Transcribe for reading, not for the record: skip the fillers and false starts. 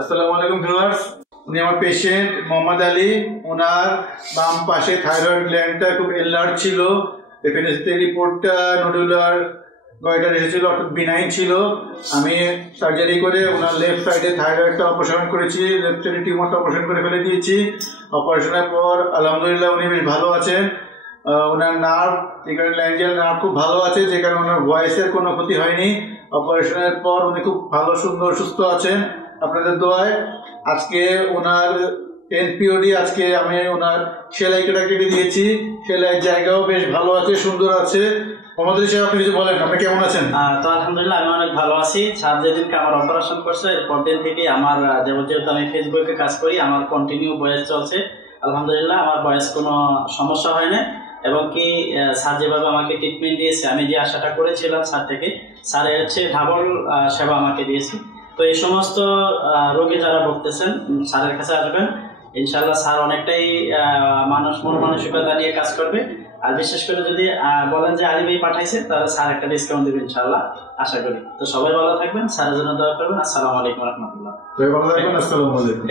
আসসালামু আলাইকুম ভিউয়ার্স। উনি আমার পেশেন্ট মোহাম্মদ আলী। ওনার বাম পাশে থাইরয়েড গ্ল্যান্ডটা খুব এনলার্জ ছিল। এফএনএসিতে রিপোর্টটা নডুলার গয়টার এসেছিল, অর্থাৎ বিনাইন ছিল। আমি সার্জারি করে ওনার লেফট সাইডে থাইরয়েডটা অপারেশন করেছি, লেফট সাইডে টিউমারটা অপারেশন করে ফেলে দিয়েছি। অপারেশনের পর আলহামদুলিল্লাহ উনি বেশ ভালো আছেন। ওনার নার্ভ, ল্যাঞ্জিয়াল নার্ভ খুব ভালো আছে, যে কারণে ওনার ভয়েসের কোনো ক্ষতি হয়নি। অপারেশনের পর উনি খুব ভালো, সুন্দর, সুস্থ আছেন আপনাদের দোয়ায়। আজকে ওনার এনপিওডি, আজকে আমি ওনার সেলাই কেটে দিয়েছি। সেলাইয়ের জায়গাও বেশ ভালো আছে, সুন্দর আছে। মোহাম্মদ আলী সাহেব, আপনি কিছু বলেন, আপনি কেমন আছেন? তো আলহামদুলিল্লাহ আমি অনেক ভালো আছি। স্যার যেদিনকে আমার অপারেশন করছে এরপর দিন থেকে আমার যেহেতু আমি ফেসবুকে কাজ করি, আমার কন্টিনিউ বয়স চলছে। আলহামদুলিল্লাহ আমার বয়স কোনো সমস্যা হয় না। এবং কি স্যার যেভাবে আমাকে ট্রিটমেন্ট দিয়েছে, আমি যে আশাটা করেছিলাম স্যার থেকে, স্যারের হচ্ছে ডাবল সেবা আমাকে দিয়েছে। তো এই সমস্ত রোগী যারা ভুগতেছেন স্যারের কাছে আসবেন, ইনশাল্লাহ স্যার অনেকটাই মন মানসিকতা নিয়ে কাজ করবে। আর বিশেষ করে যদি বলেন যে আলী ভাই পাঠাইছে, তাহলে স্যার একটা ডিসকাউন্ট দেবে ইনশাল্লাহ, আশা করি। তো সবাই ভালো থাকবেন, স্যারের জন্য দোয়া করবেন। আসসালামু আলাইকুম রহমতুল্লাহ। ভালো থাকবেন। আসসালামু আলাইকুম।